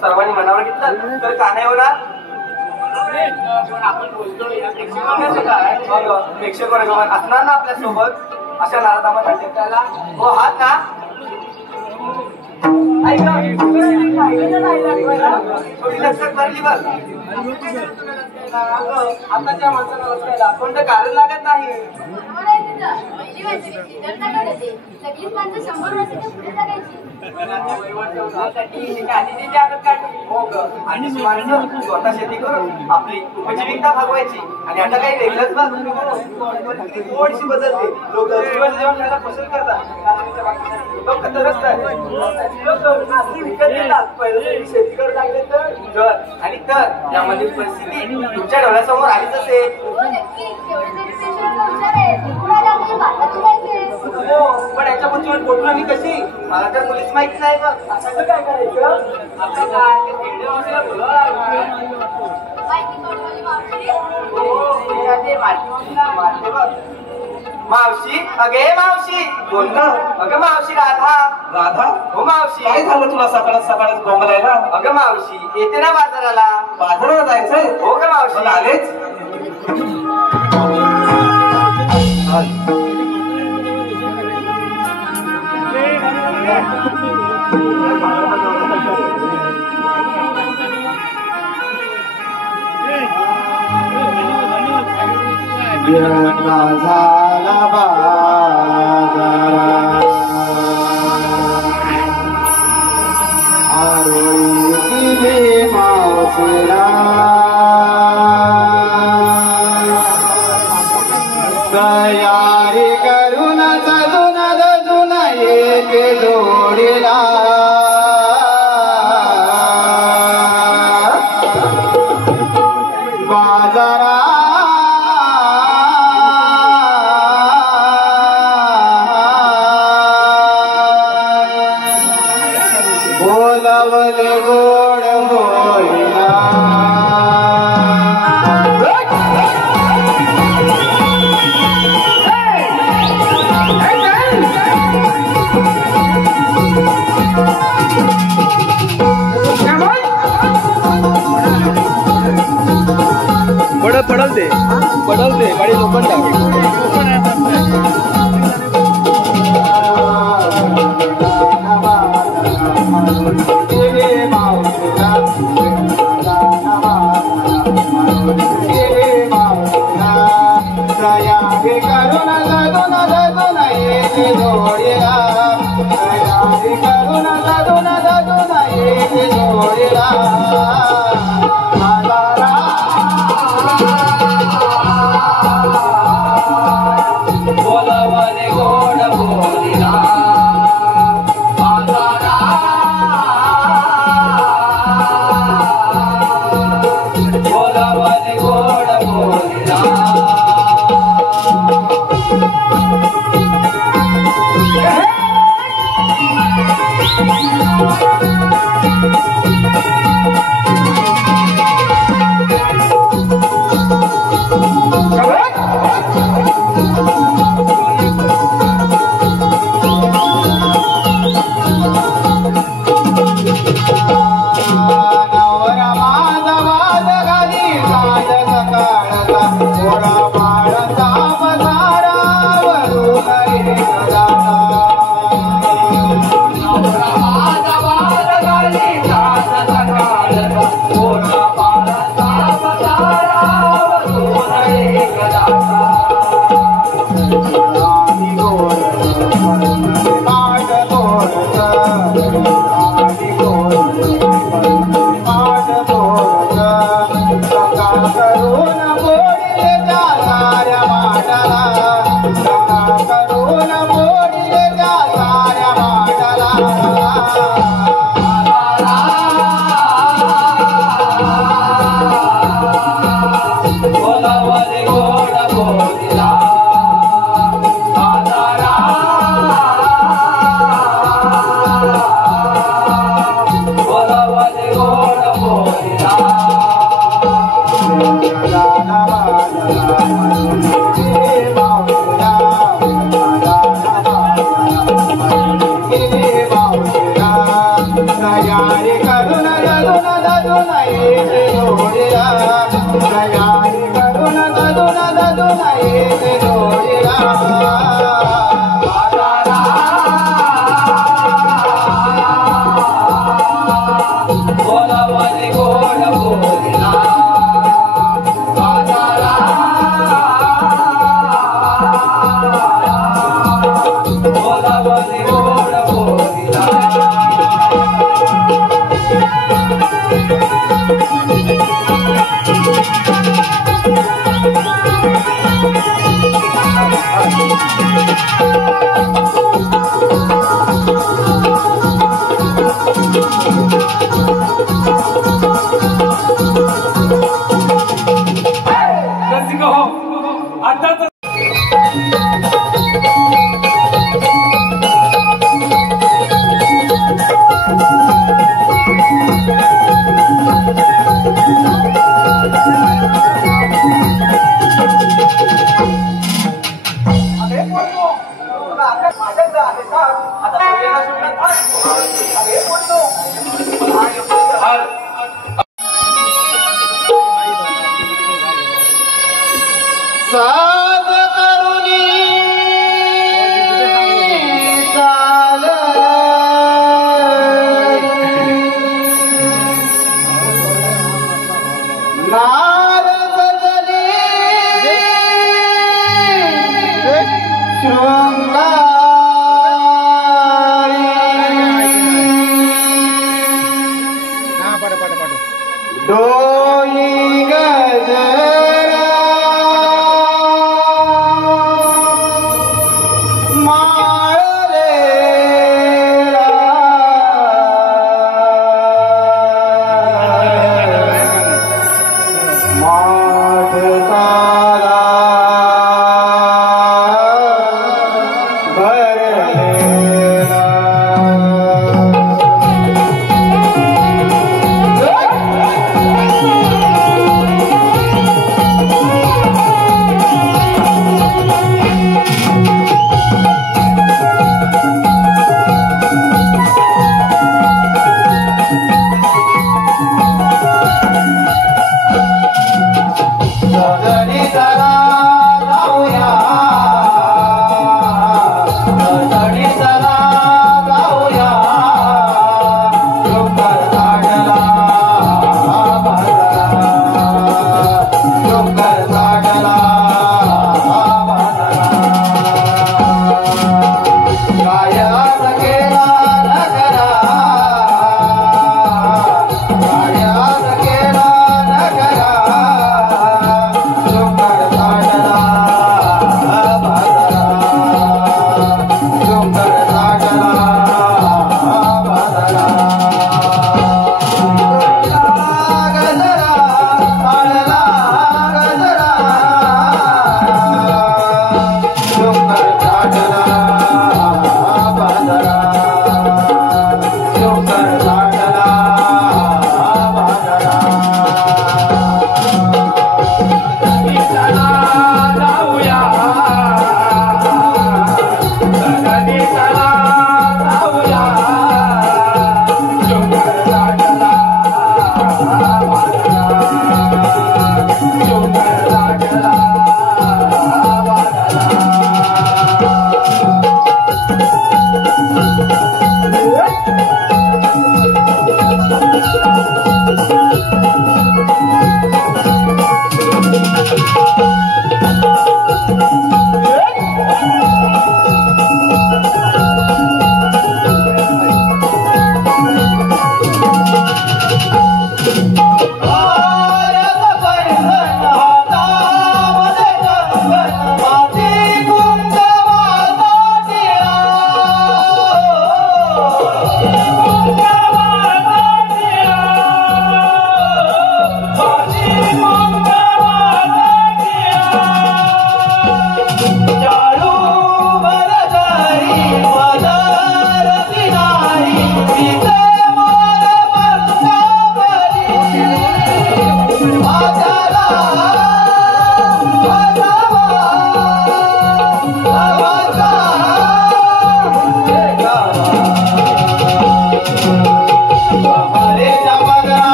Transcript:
सर्वांनी मनावर घेतलं तर का नाही होणार? आपण बोलतो प्रेक्षक वर्ग असणार ना आपल्या सोबत अशा नारदामाच्या शेताला हो हात ना थोडी लक्षात भरली बघ आताच्या माणसाला रस्त्याला कोणतं कारण लागत नाही. आणि स्वतः शेती करून आपली उपजीविका भागवायची आणि आता काही वेगळंच थोडीशी बदलते. लोक जीवन जेवण करायला पसंत करतात. लोक विकत घेतात. पहिले शेती करू लागले तर आणि तर यामधील परिस्थिती तुमच्या डोळ्यासमोर आलीच असेल. कुठून आणि कशी मला तर मुलीच माहिती नाही बघ. आता तर काय करायचं आता काय ते खेळणे मावशीला बोलवा मावशी अगे मावशी बोल ना. अगं मावशी राधा राधा हो मावशी काय झालं तुला सकाळच सकाळच बोंबलायला? अगं मावशी येते ना बाजाराला बाजाराला जायचंय? हो का मावशी मग आलेच. झाला बाजारा आरोळी दिली मावशीला तयारी करून सजून दजून येते जोडीला बाजारा बोलवले गोड बोलिना पडल दे गाडी लोकल तयारी करून सजून दजून येते जोडीला तयारी करून सजून दजून येते जोडीला बोलवले गोड बोलिना बाजारा बोलवले गोड बोलिना माझ्याकडे आहे का आता सगळ्यांना सुटणार हे बोलतो हाल